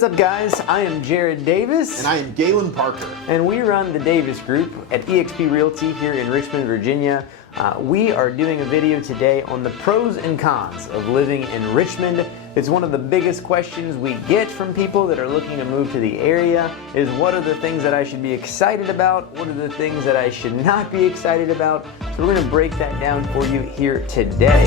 What's up, guys? I am Jared Davis. And I am Galen Parker. And we run the Davis Group at eXp Realty here in Richmond, Virginia. We are doing a video today on the pros and cons of living in Richmond. It's one of the biggest questions we get from people that are looking to move to the area is what are the things that I should be excited about? What are the things that I should not be excited about? So we're going to break that down for you here today.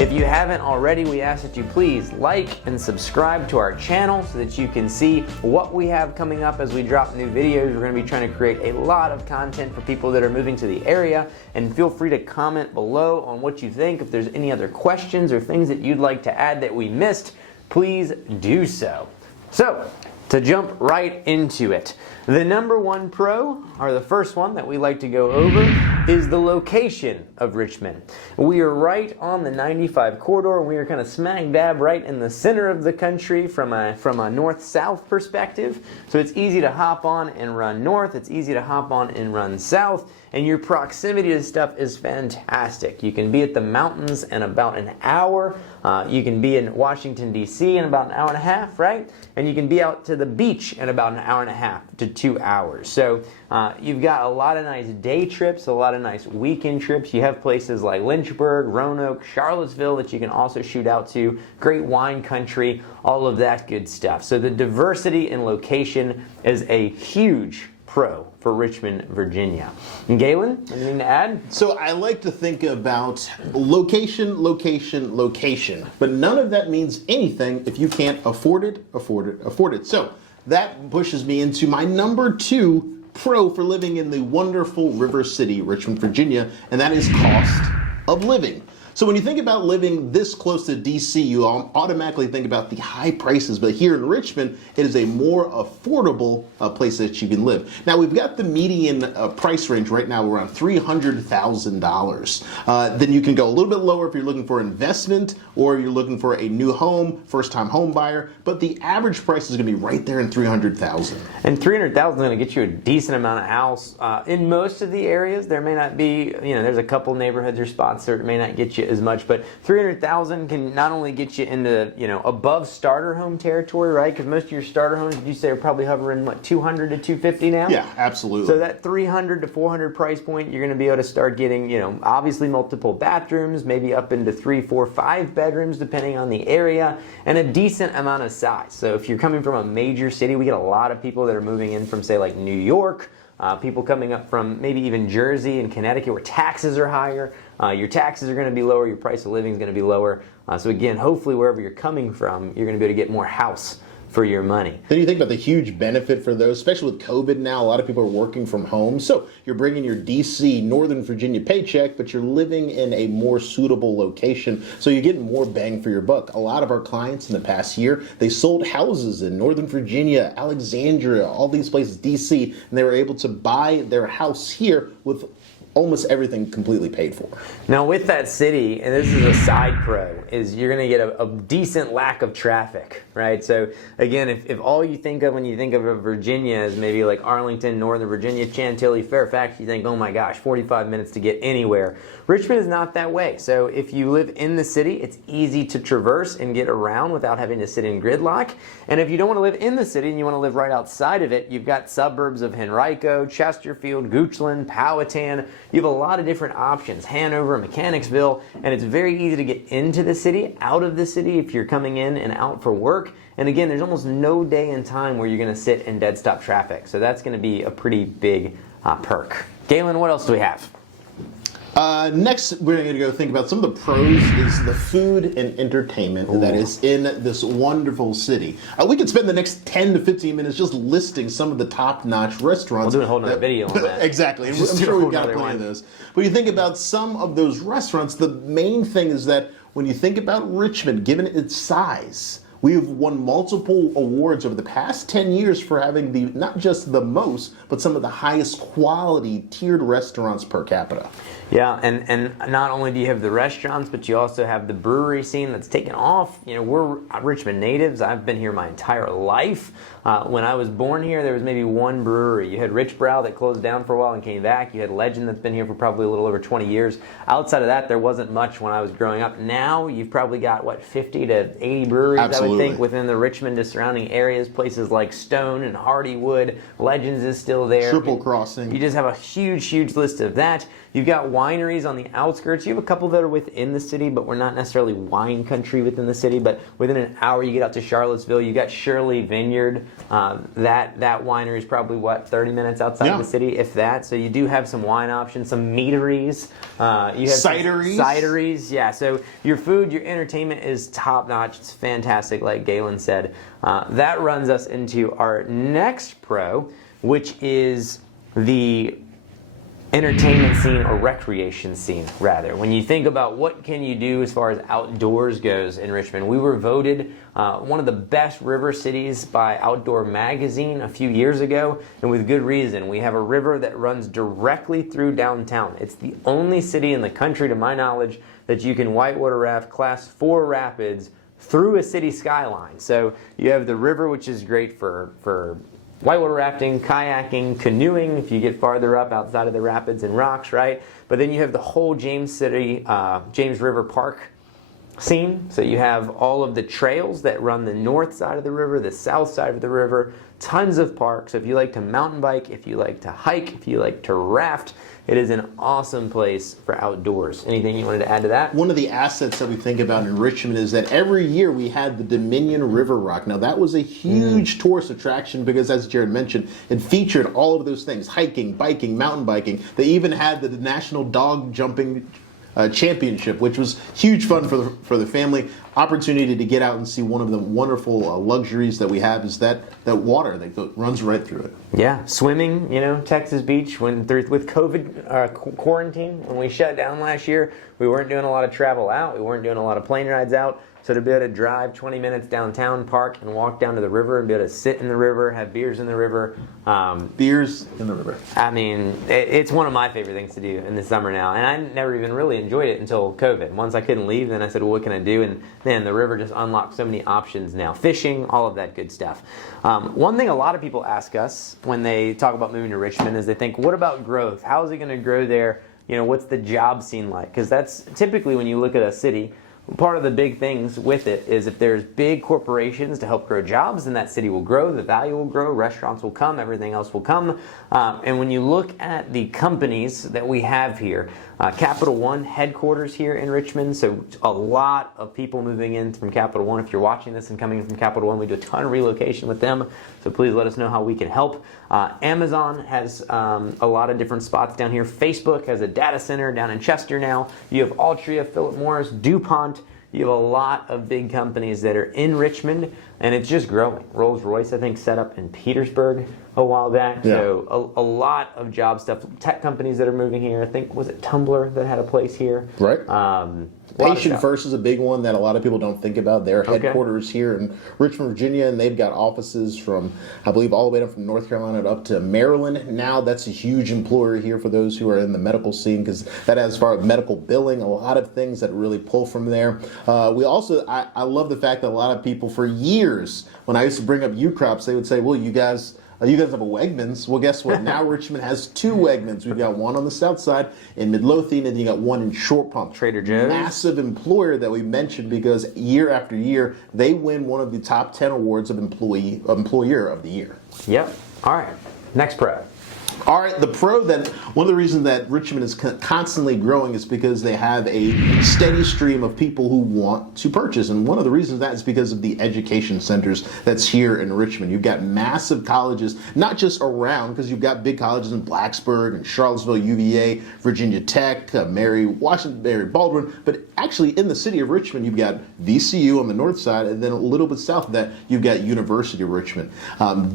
If you haven't already, we ask that you please like and subscribe to our channel so that you can see what we have coming up as we drop new videos. We're going to be trying to create a lot of content for people that are moving to the area, and feel free to comment below on what you think. If there's any other questions or things that you'd like to add that we missed, please do so. So, to jump right into it, the number one pro, or the first one that we like to go over, is the location of Richmond. We are right on the 95 corridor. We are kind of smack dab right in the center of the country from a north-south perspective. So it's easy to hop on and run north. It's easy to hop on and run south. And your proximity to stuff is fantastic. You can be at the mountains in about an hour. You can be in Washington, D.C. in about an hour and a half, right? And you can be out to the beach in about an hour and a half to 2 hours. So you've got a lot of nice day trips, a lot of nice weekend trips. You have places like Lynchburg, Roanoke, Charlottesville that you can also shoot out to. Great wine country, all of that good stuff. So the diversity in location is a huge pro for Richmond, Virginia. And Galen, anything to add? So I like to think about location, location, location, but none of that means anything if you can't afford it. So that pushes me into my number two pro for living in the wonderful River City, Richmond, Virginia, and that is cost of living. So when you think about living this close to DC, you automatically think about the high prices, but here in Richmond, it is a more affordable place that you can live. Now, we've got the median price range right now around $300,000. Then you can go a little bit lower if you're looking for investment or you're looking for a new home, first-time home buyer, but the average price is going to be right there in $300,000. And $300,000 is going to get you a decent amount of house. In most of the areas, there may not be, there's a couple neighborhoods or spots that may not get you as much, but $300,000 can not only get you into above starter home territory, right? Because most of your starter homes, you say, are probably hovering what, 200 to 250 now? Yeah, absolutely. So that 300 to 400 price point, you're going to be able to start getting, obviously multiple bathrooms, maybe up into 3, 4, 5 bedrooms, depending on the area, and a decent amount of size. So if you're coming from a major city, we get a lot of people that are moving in from, say, like New York. People coming up from maybe even Jersey and Connecticut where taxes are higher. Your taxes are going to be lower, your price of living is going to be lower. So again, hopefully wherever you're coming from, you're going to be able to get more house for your money. Then you think about the huge benefit for those, especially with COVID now, a lot of people are working from home. So you're bringing your DC, Northern Virginia paycheck, but you're living in a more suitable location. So you're getting more bang for your buck. A lot of our clients in the past year, they sold houses in Northern Virginia, Alexandria, all these places, DC, and they were able to buy their house here with almost everything completely paid for. Now with that city, and this is a side pro, is you're going to get a decent lack of traffic, right? So again, if all you think of when you think of Virginia is maybe like Arlington, Northern Virginia, Chantilly, Fairfax, you think, oh my gosh, 45 minutes to get anywhere. Richmond is not that way. So if you live in the city, it's easy to traverse and get around without having to sit in gridlock. And if you don't want to live in the city and you want to live right outside of it, you've got suburbs of Henrico, Chesterfield, Goochland, Powhatan. You have a lot of different options, Hanover, Mechanicsville, and it's very easy to get into the city, out of the city if you're coming in and out for work. And again, there's almost no day and time where you're going to sit in dead stop traffic. So that's going to be a pretty big perk. Galen, what else do we have? Next, we're going to go think about some of the pros is the food and entertainment that is in this wonderful city. We could spend the next 10 to 15 minutes just listing some of the top-notch restaurants. We'll do a whole other video on that. Exactly. I'm sure we've got plenty of those. But you think about some of those restaurants, the main thing is that when you think about Richmond, given its size, we have won multiple awards over the past 10 years for having not just the most, but some of the highest quality tiered restaurants per capita. Yeah, and not only do you have the restaurants, but you also have the brewery scene that's taken off. You know, we're Richmond natives. I've been here my entire life. When I was born here, there was maybe one brewery. You had Rich Brow that closed down for a while and came back. You had Legend that's been here for probably a little over 20 years. Outside of that, there wasn't much when I was growing up. Now, you've probably got, what, 50 to 80 breweries, Absolutely. I would think, within the Richmond and surrounding areas. Places like Stone and Hardywood. Legends is still there. Triple Crossing. You just have a huge list of that. You've got wineries on the outskirts. You have a couple that are within the city, but we're not necessarily wine country within the city. But within an hour, you get out to Charlottesville. You got Shirley Vineyard. That winery is probably, what, 30 minutes outside of the city, if that. So you do have some wine options, some meaderies. You have cideries. Cideries, yeah. So your food, your entertainment is top notch. It's fantastic, like Galen said. That runs us into our next pro, which is the entertainment scene, or recreation scene rather. When you think about what can you do as far as outdoors goes in Richmond, we were voted one of the best river cities by Outdoor Magazine a few years ago, and with good reason. We have a river that runs directly through downtown. It's the only city in the country, to my knowledge, that you can whitewater raft Class 4 rapids through a city skyline. So you have the river, which is great for whitewater rafting, kayaking, canoeing if you get farther up outside of the rapids and rocks, right? But then you have the whole James River Park scene. So you have all of the trails that run the north side of the river, the south side of the river, tons of parks. So if you like to mountain bike, if you like to hike, if you like to raft, it is an awesome place for outdoors. Anything you wanted to add to that? One of the assets that we think about in Richmond is that every year we had the Dominion River Rock. Now that was a huge tourist attraction because, as Jared mentioned, it featured all of those things: hiking, biking, mountain biking. They even had the National Dog Jumping Championship, which was huge fun for the family. Opportunity to get out and see one of the wonderful luxuries that we have is that water that runs right through it. Yeah, swimming, you know, Texas Beach, with COVID quarantine, when we shut down last year, we weren't doing a lot of travel out. We weren't doing a lot of plane rides out. So to be able to drive 20 minutes downtown, park, and walk down to the river and be able to sit in the river, have beers in the river. Beers in the river. I mean, it's one of my favorite things to do in the summer now. And I never even really enjoyed it until COVID. Once I couldn't leave, then I said, well, what can I do? And then the river just unlocked so many options now. Fishing, all of that good stuff. One thing a lot of people ask us when they talk about moving to Richmond is they think, what about growth? How is it going to grow there? You know, what's the job scene like? Because that's typically when you look at a city, part of the big things with it is if there's big corporations to help grow jobs, then that city will grow, the value will grow, restaurants will come, everything else will come. And when you look at the companies that we have here, Capital One headquarters here in Richmond, so a lot of people moving in from Capital One. If you're watching this and coming in from Capital One, we do a ton of relocation with them, so please let us know how we can help. Amazon has a lot of different spots down here. Facebook has a data center down in Chester now. You have Altria, Philip Morris, DuPont. You have a lot of big companies that are in Richmond, and it's just growing. Rolls-Royce, I think, set up in Petersburg a while back. Yeah. So a lot of job stuff. Tech companies that are moving here. I think, was it Tumblr that had a place here? Right. Patient First is a big one that a lot of people don't think about. Their headquarters here in Richmond, Virginia, and they've got offices from, I believe, all the way up from North Carolina up to Maryland. Now that's a huge employer here for those who are in the medical scene, because that has, as far as medical billing, a lot of things that really pull from there. We also, I love the fact that a lot of people for years, when I used to bring up U-Crops, they would say, well, you guys have a Wegmans. Well, guess what? Now Richmond has two Wegmans. We've got one on the south side in Midlothian, and you got one in Short Pump. Trader Joe's. Massive employer that we mentioned because year after year, they win one of the top 10 awards of Employer of the Year. Yep. All right. Next pro. All right, the pro that one of the reasons that Richmond is constantly growing is because they have a steady stream of people who want to purchase. And one of the reasons that is because of the education centers that's here in Richmond. You've got massive colleges, not just around, because you've got big colleges in Blacksburg and Charlottesville, UVA, Virginia Tech, Mary Baldwin, but actually in the city of Richmond, you've got VCU on the north side, and then a little bit south of that, you've got University of Richmond.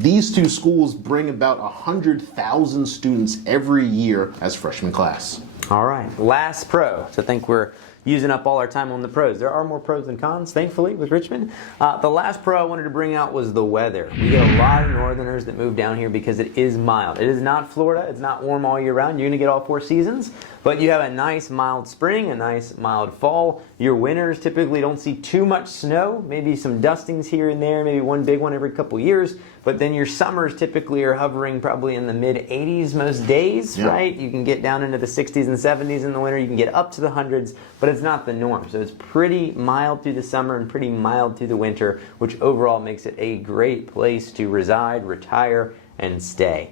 These two schools bring about 100,000 students every year as freshman class. All right, last pro. So I think we're using up all our time on the pros. There are more pros than cons, thankfully, with Richmond. The last pro I wanted to bring out was the weather. We get a lot of northerners that move down here because it is mild. It is not Florida. It's not warm all year round. You're going to get all four seasons, But you have a nice mild spring, a nice mild fall. Your winters typically don't see too much snow, maybe some dustings here and there, maybe one big one every couple years. But then your summers typically are hovering probably in the mid 80s most days, right? You can get down into the 60s and 70s in the winter. You can get up to the hundreds, but it's not the norm. So it's pretty mild through the summer and pretty mild through the winter, which overall makes it a great place to reside, retire, and stay.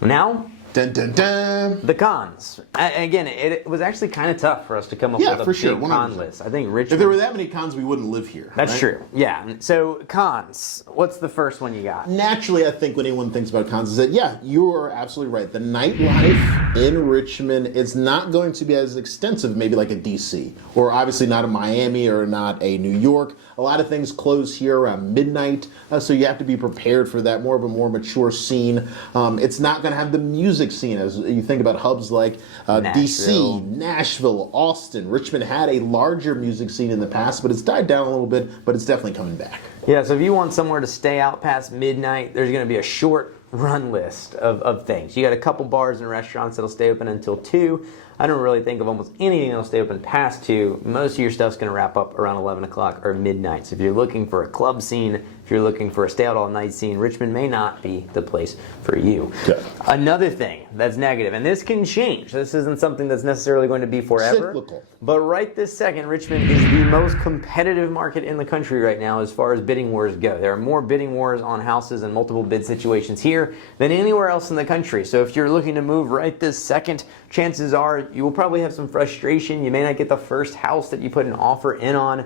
Now, dun, dun, dun. The cons. Again, it was actually kind of tough for us to come up with a big con list. I think Richmond... If there were that many cons, we wouldn't live here. That's true. Yeah. So, cons. What's the first one you got? Naturally, I think when anyone thinks about cons is that, yeah, you are absolutely right. The nightlife in Richmond is not going to be as extensive, maybe like a DC, or obviously not a Miami or not a New York. A lot of things close here around midnight, so you have to be prepared for that, more of a more mature scene. It's not going to have the music scene as you think about hubs like DC, Nashville, Austin. Richmond had a larger music scene in the past, but it's died down a little bit, but it's definitely coming back. Yeah, so if you want somewhere to stay out past midnight, there's going to be a short run list of things. You got a couple bars and restaurants that'll stay open until 2. I don't really think of almost anything that'll stay open past 2. Most of your stuff's going to wrap up around 11 o'clock or midnight. So if you're looking for a club scene, if you're looking for a stay out all night scene, Richmond may not be the place for you. Okay. Another thing that's negative, and this can change. This isn't something that's necessarily going to be forever. Cyclical. But right this second, Richmond is the most competitive market in the country right now as far as bidding wars go. There are more bidding wars on houses and multiple bid situations here than anywhere else in the country. So if you're looking to move right this second, chances are you will probably have some frustration. You may not get the first house that you put an offer in on.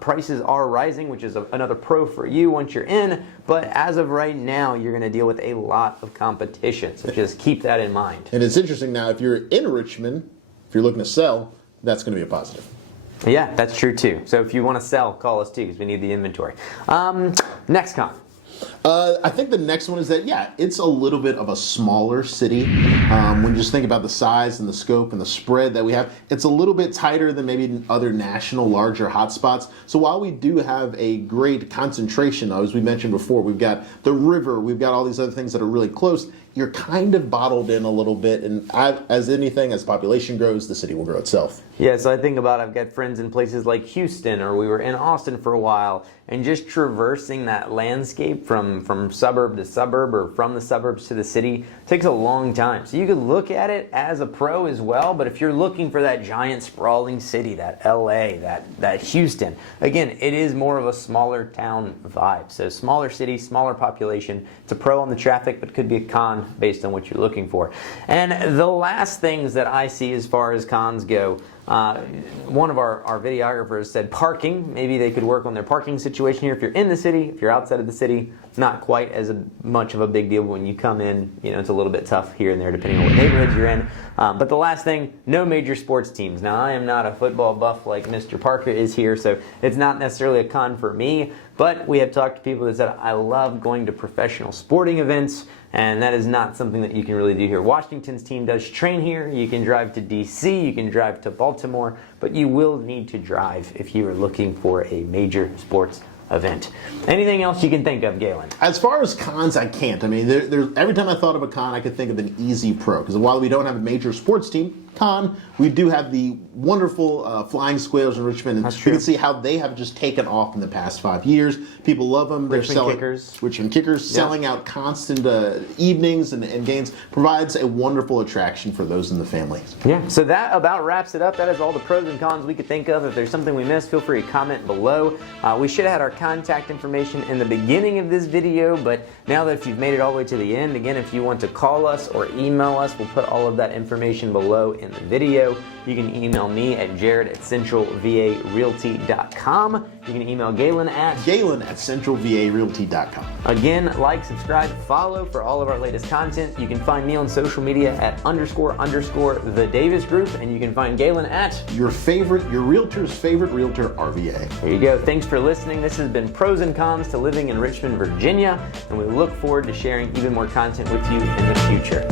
Prices are rising, which is another pro for you once you're in, but as of right now, you're going to deal with a lot of competition, so just keep that in mind. And it's interesting now, if you're in Richmond, if you're looking to sell, that's going to be a positive. Yeah, that's true too. So if you want to sell, call us too, because we need the inventory. Next con. I think the next one is that, yeah, it's a little bit of a smaller city. When you just think about the size and the scope and the spread that we have, it's a little bit tighter than maybe other national larger hotspots. So while we do have a great concentration, as we mentioned before, we've got the river, we've got all these other things that are really close, you're kind of bottled in a little bit, and as anything, as population grows, the city will grow itself. Yeah, so I think about I've got friends in places like Houston, or we were in Austin for a while, and just traversing that landscape from suburb to suburb or from the suburbs to the city takes a long time. So you could look at it as a pro as well, but if you're looking for that giant sprawling city, that LA, that Houston, again, it is more of a smaller town vibe. So smaller city, smaller population. It's a pro on the traffic, but could be a con based on what you're looking for. And the last things that I see as far as cons go, one of our videographers said parking. Maybe they could work on their parking situation here. If you're in the city, if you're outside of the city, not quite as much of a big deal. When you come in, it's a little bit tough here and there depending on what neighborhoods you're in. But the last thing, no major sports teams. Now, I am not a football buff like Mr. Parker is here, so it's not necessarily a con for me. But we have talked to people that said, I love going to professional sporting events, and that is not something that you can really do here. Washington's team does train here. You can drive to DC, you can drive to Baltimore, but you will need to drive if you are looking for a major sports event. Anything else you can think of, Galen? As far as cons, I can't. I mean, every time I thought of a con, I could think of an easy pro. Because while we don't have a major sports team, con, we do have the wonderful Flying Squares in Richmond. And you can see how they have just taken off in the past 5 years. People love them. Richmond Kickers, selling out constant evenings and games. Provides a wonderful attraction for those in the family. Yeah, so that about wraps it up. That is all the pros and cons we could think of. If there's something we missed, feel free to comment below. We should have had our contact information in the beginning of this video, but now that if you've made it all the way to the end, again, if you want to call us or email us, we'll put all of that information below in the video. You can email me at jared@centralvarealty.com. You can email Galen at centralvarealty.com. Again, like, subscribe, follow for all of our latest content. You can find me on social media at __ the Davis Group, and you can find Galen at your realtor's favorite realtor, RVA. There you go. Thanks for listening. This has been Pros and Cons to Living in Richmond, Virginia, and we look forward to sharing even more content with you in the future.